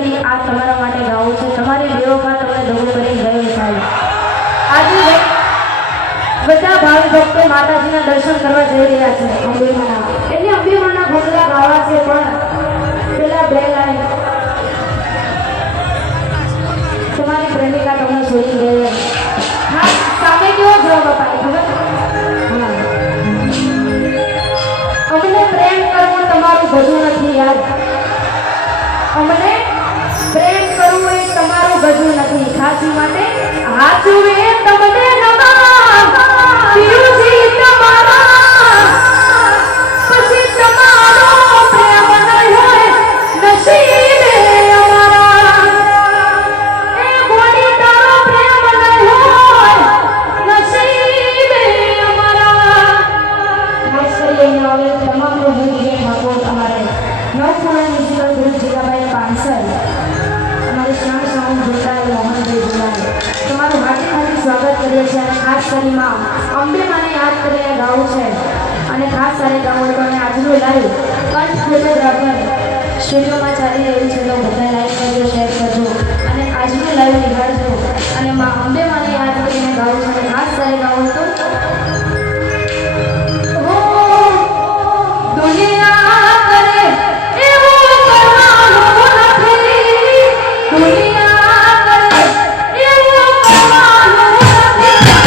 દિલથી આ તમારા માટે ગાવું છે। તમારી બેવફા તમને દગો કરી ગયો સાહેબ। આજે બધા ભાવિ ભક્તો માતાજીના દર્શન કરવા જઈ રહ્યા છે અંબેમાના, એટલે અંબેમાના ભગલા ગાવા છે। પણ પેલા બે લાઈન તમારી પ્રેમિકા તમને છોડી ગઈ। હા, સામે કેવો જવાબ અપાય ખબર? હા, અમને પ્રેમ કરવો તમારું ગજું નથી યાર, અમને પ્રેમ કરવું એ તમારું ગજું નથી। ખાસી માટે હાચું એ તમને નમા પીરુજી તમારા, પછી તમારો પ્રેમ નહીં હોય નસીબે અમારા। એ ગોડી તારો પ્રેમ નહીં હોય નસીબે અમારા। ખાસ કરીને હવે તમામ લોકો જે ભાગો તમારે નવપુરા મ્યુઝિકલ ગ્રુપ જીગાભાઈ પાંસલ, અમારે શ્યામ સાઉન્ડ જોડાયેલ મોહનભાઈ જોડાયેલ, તમારું હાર્દિક સ્વાગત કરીએ છીએ। અને ખાસ કરીને અંબેમાને યાદ કરીને ગાવું છે અને ખાસ સારે ગાવું તો આજનું લાઈવ કંઠ ફોટોગ્રાફર સ્ટુડિયોમાં ચાલી રહ્યું છે, તો બધા લાઈક કરજો, શેર કરજો અને આજનું લાઈવ